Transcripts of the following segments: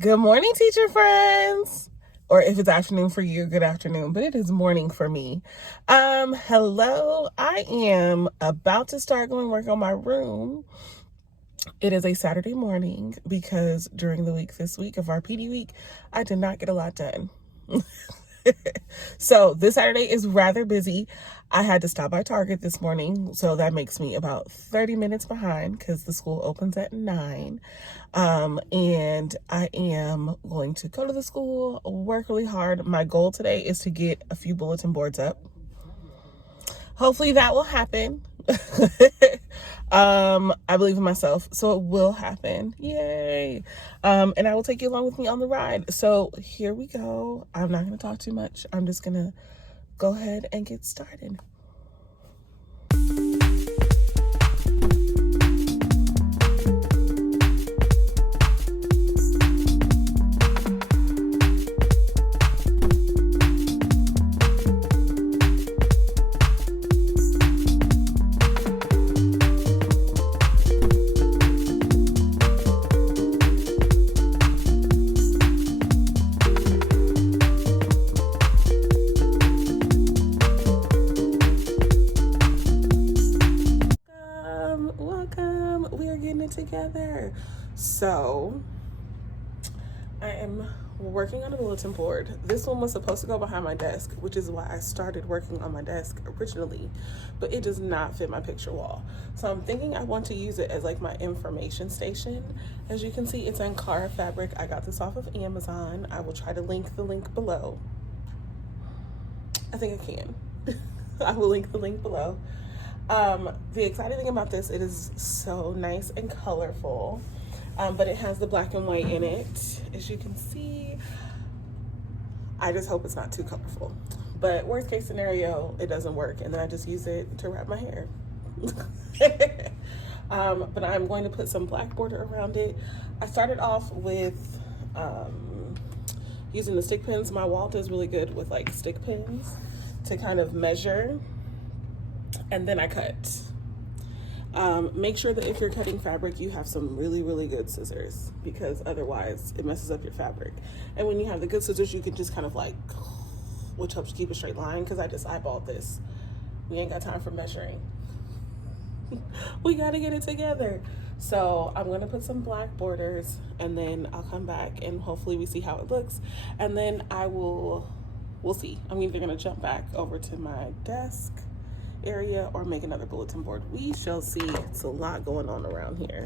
Good morning, teacher friends. Or if it's afternoon for you, good afternoon, but it is morning for me. Hello. I am about to start going work on my room. It is a Saturday morning because during the week this week of our PD week, I did not get a lot done. So this Saturday is rather busy. I had to stop by Target this morning, so that makes me about 30 minutes behind because the school opens at 9. And I am going to go to the school, work really hard. My goal today is to get a few bulletin boards up. Hopefully that will happen. I believe in myself, so it will happen. Yay. And I will take you along with me on the ride. So here we go. I'm not going to talk too much. I'm just going to go ahead and get started. Welcome. We are getting it together. So I am working on a bulletin board. This one was supposed to go behind my desk, which is why I started working on my desk originally, but it does not fit my picture wall. So I'm thinking I want to use it as like my information station. As you can see, it's on Cara fabric. I got this off of Amazon. I will try to link the link below. I think I can. I will link the link below. The exciting thing about this, it is so nice and colorful, but it has the black and white in it, as you can see. I just hope it's not too colorful, but worst case scenario, it doesn't work, and then I just use it to wrap my hair. But I'm going to put some black border around it. I started off with using the stick pins. My wall is really good with like stick pins to kind of measure. And then I cut. Make sure that if you're cutting fabric, you have some really, really good scissors, because otherwise it messes up your fabric. And when you have the good scissors, you can just kind of like, which helps keep a straight line, because I just eyeballed this. We ain't got time for measuring. We gotta get it together. So I'm gonna put some black borders, and then I'll come back and hopefully we see how it looks. And then we'll see. I'm either gonna jump back over to my desk area or make another bulletin board. We shall see. It's a lot going on around here.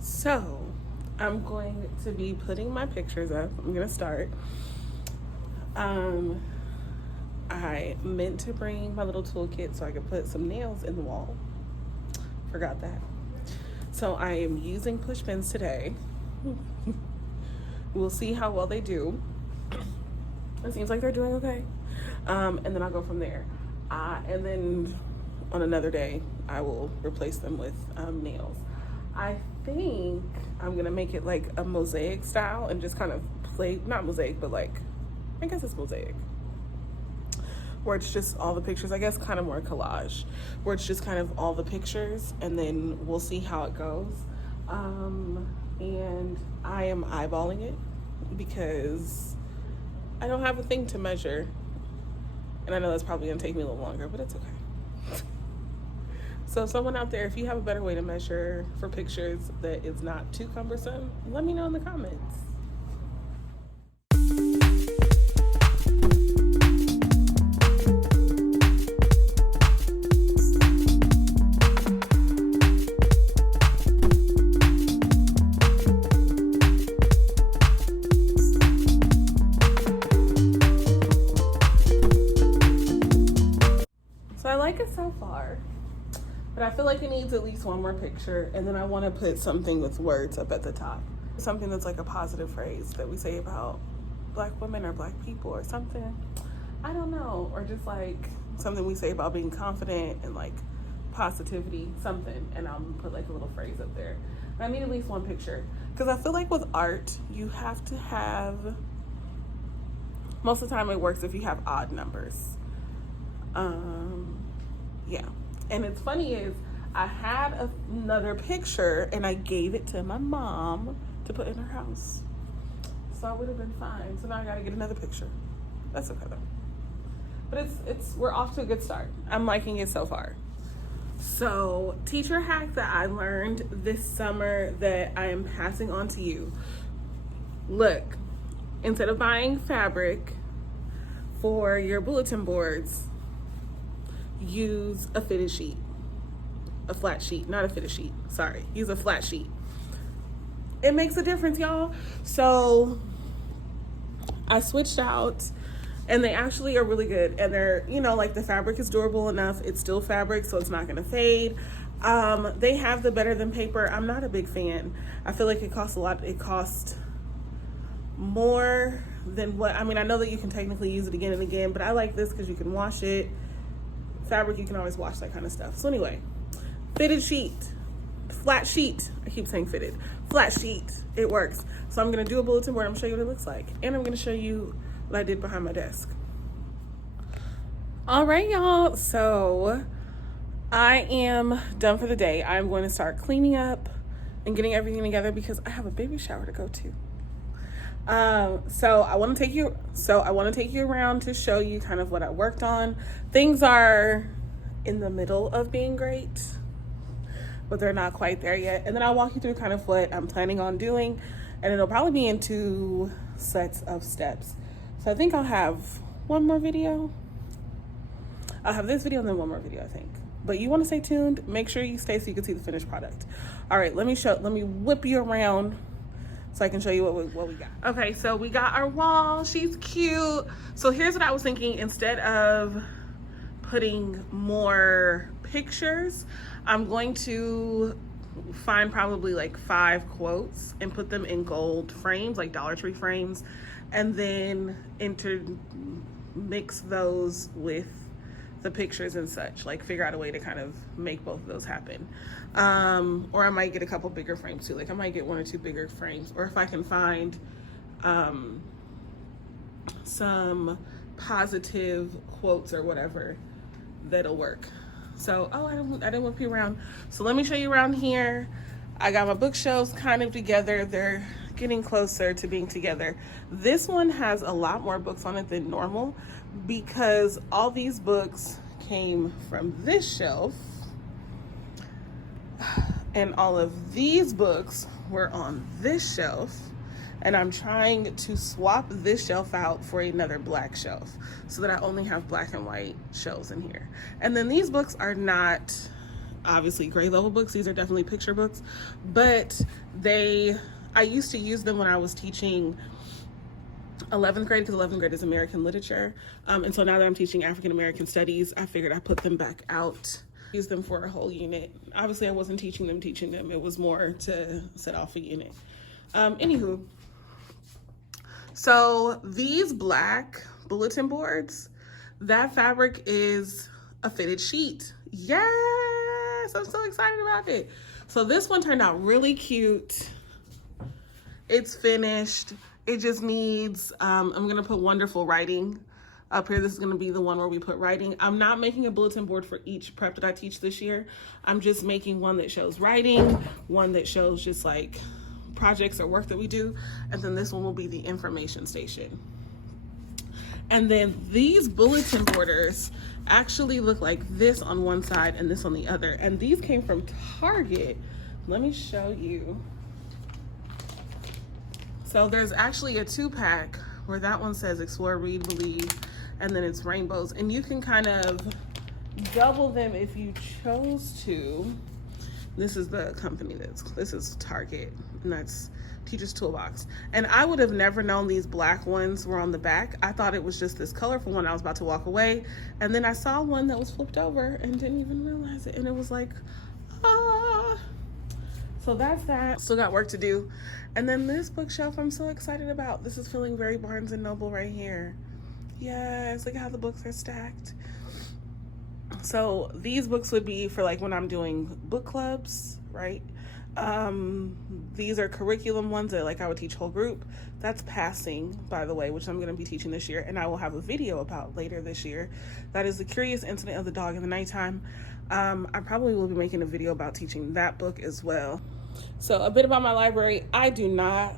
So I'm going to be putting my pictures up. I'm gonna start. I meant to bring my little toolkit so I could put some nails in the wall. Forgot that. So I am using push pins today. We'll see how well they do. It seems like they're doing okay. And then I'll go from there. And then on another day, I will replace them with nails. I think I'm gonna make it like a mosaic style and just kind of play, not mosaic, but like, I guess it's mosaic, where it's just all the pictures. I guess kind of more collage, where it's just kind of all the pictures, and then we'll see how it goes. And I am eyeballing it because I don't have a thing to measure, and I know that's probably gonna take me a little longer, but it's okay. So someone out there, if you have a better way to measure for pictures that is not too cumbersome, let me know in the comments. but I feel like it needs at least one more picture, and then I want to put something with words up at the top. Something that's like a positive phrase that we say about Black women or Black people or something. I don't know. Or just like something we say about being confident and like positivity, something. And I'll put like a little phrase up there. And I need at least one picture. Because I feel like with art, you have to have, most of the time it works if you have odd numbers. Yeah. And it's funny is I had another picture and I gave it to my mom to put in her house. So I would have been fine. So now I gotta get another picture. That's okay though. But we're off to a good start. I'm liking it so far. So, teacher hack that I learned this summer that I am passing on to you. Look, instead of buying fabric for your bulletin boards, use a fitted sheet. A flat sheet, not a fitted sheet. Sorry, use a flat sheet. It makes a difference, y'all. So, I switched out. And they actually are really good. And they're, you know, like the fabric is durable enough. It's still fabric, so it's not gonna fade. They have the better than paper. I'm not a big fan. I feel like it costs a lot. It costs more than what, I mean, I know that you can technically use it again and again, but I like this because you can wash it. Fabric, you can always wash that kind of stuff. So anyway, fitted sheet, flat sheet. I keep saying fitted. Flat sheet, it works. So I'm gonna do a bulletin board. I'm gonna show you what it looks like. And I'm gonna show you what I did behind my desk. All right, y'all. So I am done for the day. I'm going to start cleaning up and getting everything together because I have a baby shower to go to. So I want to take you around to show you kind of what I worked on. Things are in the middle of being great, but they're not quite there yet. And then I'll walk you through kind of what I'm planning on doing, and it'll probably be in 2 sets of steps. So I think I'll have one more video. I'll have this video and then one more video, I think. But you want to stay tuned. Make sure you stay so you can see the finished product. All right, let me whip you around so I can show you what we got. Okay, so we got our wall. She's cute. So here's what I was thinking. Instead of putting more pictures, I'm going to find probably like 5 quotes and put them in gold frames, like Dollar Tree frames, and then mix those with the pictures and such, like figure out a way to kind of make both of those happen. Or I might get a couple bigger frames too. Like I might get 1 or 2 bigger frames, or if I can find some positive quotes or whatever, that'll work. So, I didn't whip you around. So let me show you around here. I got my bookshelves kind of together. They're getting closer to being together. This one has a lot more books on it than normal because all these books came from this shelf and all of these books were on this shelf, and I'm trying to swap this shelf out for another black shelf so that I only have black and white shelves in here. And then these books are not obviously grade level books. These are definitely picture books, but I used to use them when I was teaching 11th grade because 11th grade is American literature. And so now that I'm teaching African American studies, I figured I'd put them back out, use them for a whole unit. Obviously I wasn't teaching them. It was more to set off a unit. Anywho, so these black bulletin boards, that fabric is a fitted sheet. Yes, I'm so excited about it. So this one turned out really cute. It's finished. It just needs, I'm gonna put wonderful writing up here. This is gonna be the one where we put writing. I'm not making a bulletin board for each prep that I teach this year. I'm just making one that shows writing, one that shows just like projects or work that we do, and then this one will be the information station. And then these bulletin borders actually look like this on one side and this on the other. And these came from Target. Let me show you. So there's actually a 2-pack where that one says explore, read, believe, and then it's rainbows. And you can kind of double them if you chose to. This is the company this is Target, and that's teacher's toolbox. And I would have never known these black ones were on the back. I thought it was just this colorful one. I was about to walk away, and then I saw one that was flipped over and didn't even realize it, and it was like, ah. So that's that. Still got work to do. And then this bookshelf I'm so excited about. This is feeling very Barnes and Noble right here. Yes, look at how the books are stacked. So these books would be for like when I'm doing book clubs, right? These are curriculum ones that like I would teach whole group. That's passing, by the way, which I'm going to be teaching this year, and I will have a video about later this year. That is The Curious Incident of the Dog in the Nighttime. I probably will be making a video about teaching that book as well. So a bit about my library. I do not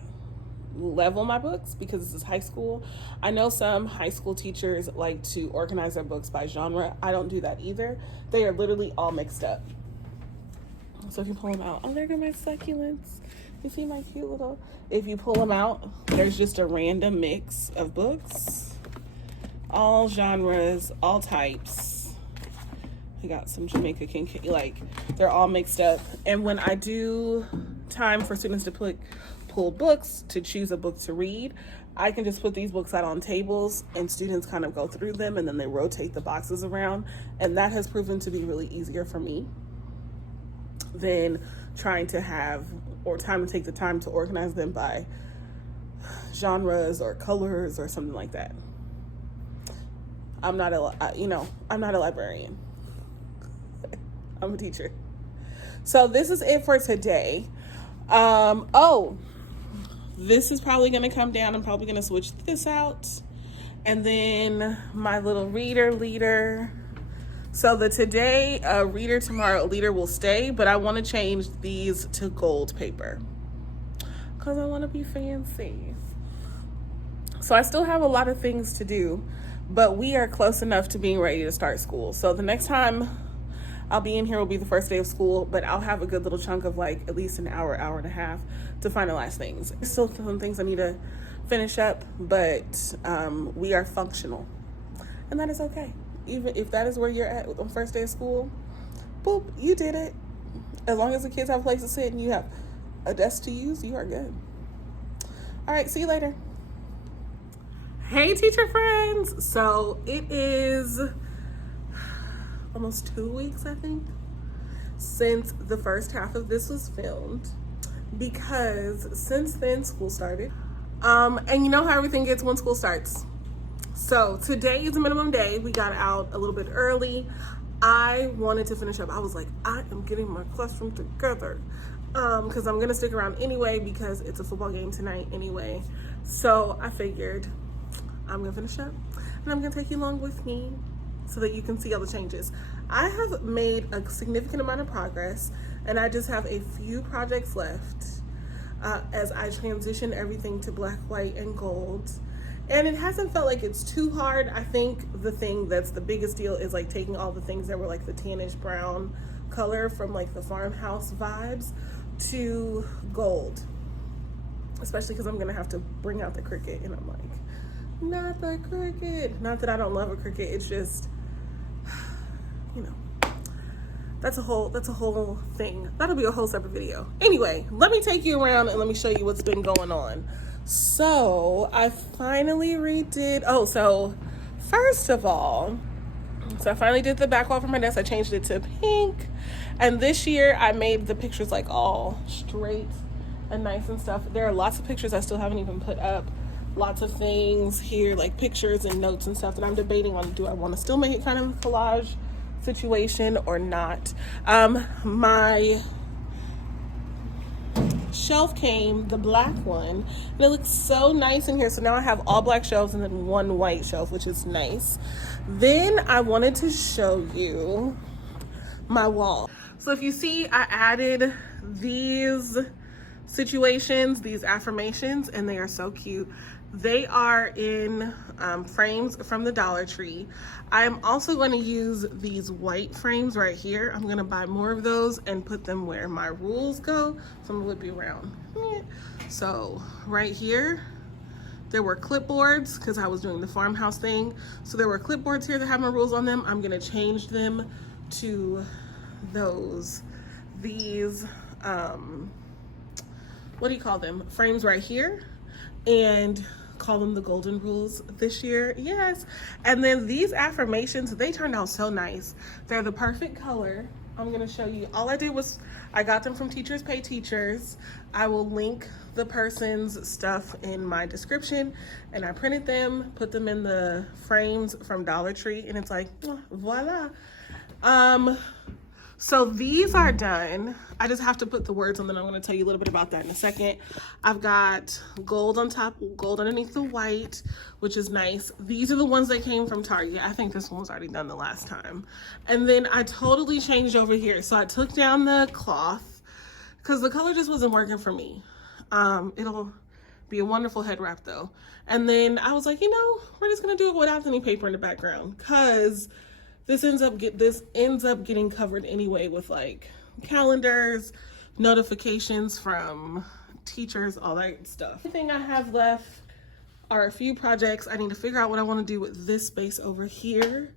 level my books because this is high school. I know some high school teachers like to organize their books by genre. I don't do that either. They are literally all mixed up. So if you pull them out, oh, there go my succulents. You see my cute little, if you pull them out, there's just a random mix of books, all genres, all types. We got some Jamaica King, like they're all mixed up. And when I do time for students to pull books to choose a book to read, I can just put these books out on tables and students kind of go through them and then they rotate the boxes around. And that has proven to be really easier for me than trying to have or time to take the time to organize them by genres or colors or something like that. I'm not a librarian. I'm a teacher. So this is it for today. This is probably going to come down. I'm probably going to switch this out. And then my little reader leader. So the today reader, tomorrow leader will stay, but I want to change these to gold paper because I want to be fancy. So I still have a lot of things to do, but we are close enough to being ready to start school. So the next time I'll be in here will be the first day of school, but I'll have a good little chunk of like at least an hour, hour and a half to finalize things. There's still some things I need to finish up, but we are functional, and that is okay. Even if that is where you're at on first day of school, boop, you did it. As long as the kids have a place to sit and you have a desk to use, you are good. All right, see you later. Hey, teacher friends. So it is almost 2 weeks, I think, since the first half of this was filmed, because since then school started. And you know how everything gets when school starts. So today is a minimum day. We got out a little bit early. I wanted to finish up. I was like, I am getting my classroom together because I'm gonna stick around anyway because it's a football game tonight anyway. So I figured I'm gonna finish up and I'm gonna take you along with me so that you can see all the changes. I have made a significant amount of progress and I just have a few projects left as I transition everything to black, white, and gold. And it hasn't felt like it's too hard. I think the thing that's the biggest deal is like taking all the things that were like the tannish brown color from like the farmhouse vibes to gold. Especially because I'm gonna have to bring out the Cricut, and I'm like, not the Cricut. Not that I don't love a Cricut, it's just, you know, that's a whole thing. That'll be a whole separate video. Anyway, let me take you around and let me show you what's been going on. So I finally redid, so first of all, I finally did the back wall for my desk. I changed it to pink. And this year I made the pictures like all straight and nice and stuff. There are lots of pictures I still haven't even put up. Lots of things here, like pictures and notes and stuff that I'm debating on. Do I want to still make it kind of a collage situation or not? My shelf came, the black one, and it looks so nice in here. So now I have all black shelves and then one white shelf, which is nice. Then I wanted to show you my wall. So if you see, I added these situations, these affirmations, and they are so cute. They are in frames from the Dollar Tree. I am also going to use these white frames right here. I'm going to buy more of those and put them where my rules go. Some would be around. So right here, there were clipboards because I was doing the farmhouse thing. So there were clipboards here that have my rules on them. I'm going to change them to these what do you call them? Frames right here, and call them the golden rules this year. Yes. And then these affirmations, they turned out so nice. They're the perfect color. I'm gonna show you. All I did was I got them from Teachers Pay Teachers. I will link the person's stuff in my description, and I printed them, put them in the frames from Dollar Tree, and it's like, voila. So these are done. I just have to put the words on them. I'm going to tell you a little bit about that in a second. I've got gold on top, gold underneath the white, which is nice. These are the ones that came from Target. I think this one was already done the last time. And then I totally changed over here. So I took down the cloth because the color just wasn't working for me. It'll be a wonderful head wrap though. And then I was like, you know, we're just going to do it without any paper in the background because this ends up getting covered anyway with like calendars, notifications from teachers, all that stuff. The thing I have left are a few projects. I need to figure out what I want to do with this space over here.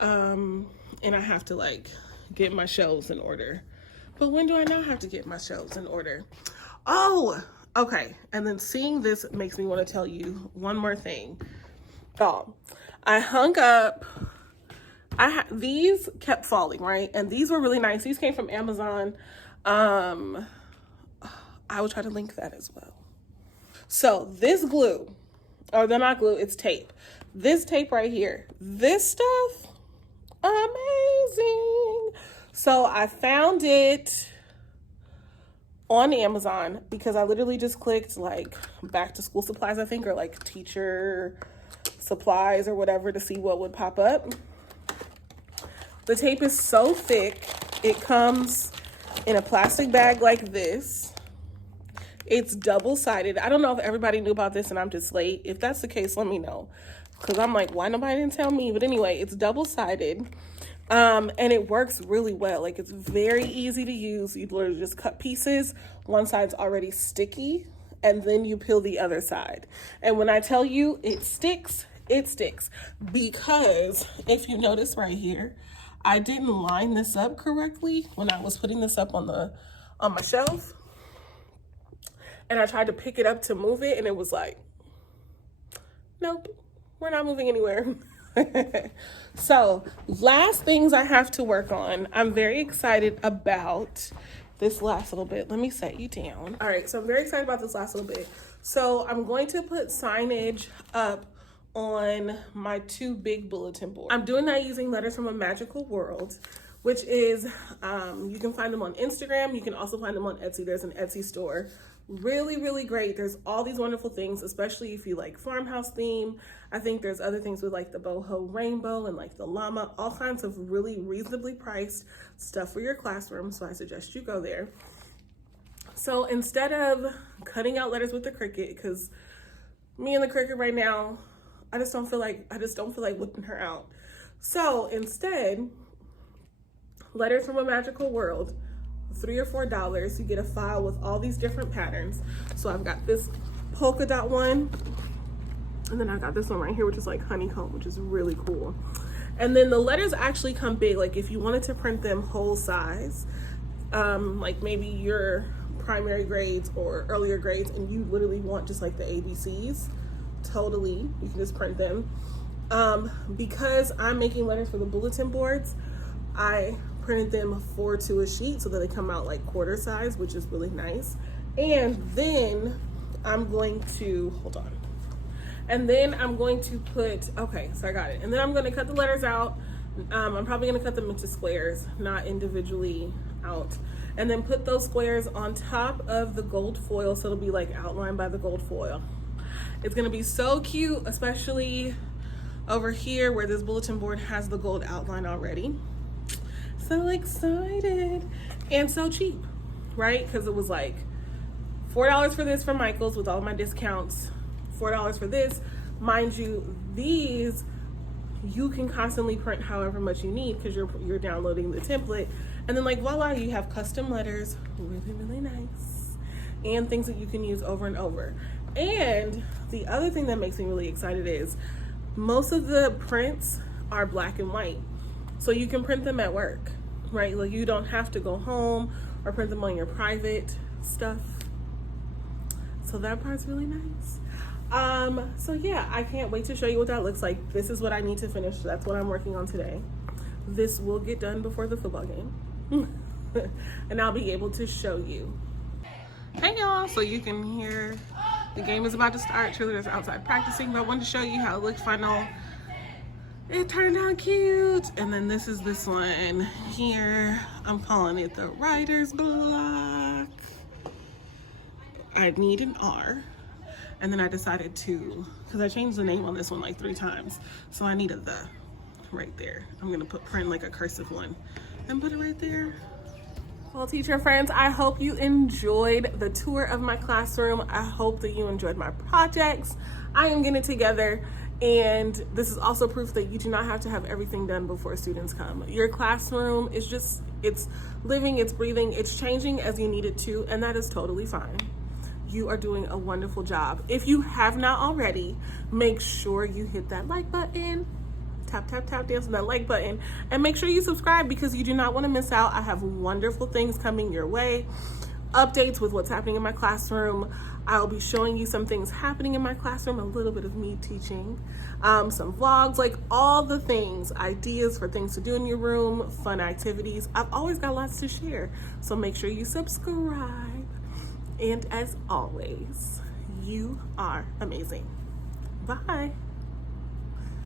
And I have to like get my shelves in order. But when do I now have to get my shelves in order? Oh, okay. And then seeing this makes me want to tell you one more thing. Oh, I hung up. These kept falling, right? And these were really nice. These came from Amazon. I will try to link that as well. So this glue, or they're not glue, it's tape. This tape right here, this stuff, amazing. So I found it on Amazon because I literally just clicked like back to school supplies, I think, or like teacher supplies or whatever to see what would pop up. The tape is so thick. It comes in a plastic bag like this. It's double-sided. I don't know if everybody knew about this and I'm just late. If that's the case, let me know. Because I'm like, why nobody didn't tell me? But anyway, it's double-sided. And it works really well. Like, it's very easy to use. You literally just cut pieces. One side's already sticky. And then you peel the other side. And when I tell you it sticks, it sticks. Because if you notice right here, I didn't line this up correctly when I was putting this up on my shelf. And I tried to pick it up to move it, and it was like, nope, we're not moving anywhere. So, last things I have to work on. I'm very excited about this last little bit. Let me set you down. All right, so I'm very excited about this last little bit. So, I'm going to put signage up on my 2 big bulletin boards. I'm doing that using Letters from a Magical World, which is, you can find them on Instagram. You can also find them on Etsy. There's an Etsy store. Really, really great. There's all these wonderful things, especially if you like farmhouse theme. I think there's other things with like the boho rainbow and like the llama, all kinds of really reasonably priced stuff for your classroom. So I suggest you go there. So instead of cutting out letters with the Cricut, because me and the Cricut right now, I just don't feel like whipping her out. So instead, Letters from a Magical World, $3 or $4, you get a file with all these different patterns. So I've got this polka dot one, and then I got this one right here, which is like honeycomb, which is really cool. And then the letters actually come big. Like if you wanted to print them whole size, like maybe your primary grades or earlier grades, and you literally want just like the ABCs, totally, you can just print them. Because I'm making letters for the bulletin boards, I printed them 4 to a sheet so that they come out like quarter size, which is really nice. And then I'm going to, hold on. And then I'm going to put, okay, so I got it. And then I'm going to cut the letters out. I'm probably going to cut them into squares, not individually out. And then put those squares on top of the gold foil so it'll be like outlined by the gold foil. It's going to be so cute, especially over here where this bulletin board has the gold outline already. So excited and so cheap, right? Because it was like $4 for this from Michael's with all my discounts, $4 for this. Mind you, these you can constantly print however much you need because you're downloading the template, and then like voila, you have custom letters, really, really nice, and things that you can use over and over. And the other thing that makes me really excited is most of the prints are black and white. So you can print them at work, right? Like you don't have to go home or print them on your private stuff. So that part's really nice. So yeah, I can't wait to show you what that looks like. This is what I need to finish. That's what I'm working on today. This will get done before the football game. And I'll be able to show you. Hey y'all, so you can hear the game is about to start. Cheerleaders outside practicing, but I wanted to show you how it looked final. It turned out cute. And then this is this one here. I'm calling it the writer's block. I need an R. And then I decided to, because I changed the name on this one like 3 times. So I need a the right there. I'm gonna print like a cursive one and put it right there. Well, teacher friends, I hope you enjoyed the tour of my classroom. I hope that you enjoyed my projects. I am getting it together. And this is also proof that you do not have to have everything done before students come. Your classroom is just, it's living, it's breathing, it's changing as you need it to, and that is totally fine. You are doing a wonderful job. If you have not already, make sure you hit that like button, tap, tap, tap, dance on that like button, and make sure you subscribe because you do not want to miss out. I have wonderful things coming your way. Updates with what's happening in my classroom. I'll be showing you some things happening in my classroom, a little bit of me teaching, some vlogs, like all the things, ideas for things to do in your room, fun activities. I've always got lots to share, so make sure you subscribe. And as always, you are amazing. Bye.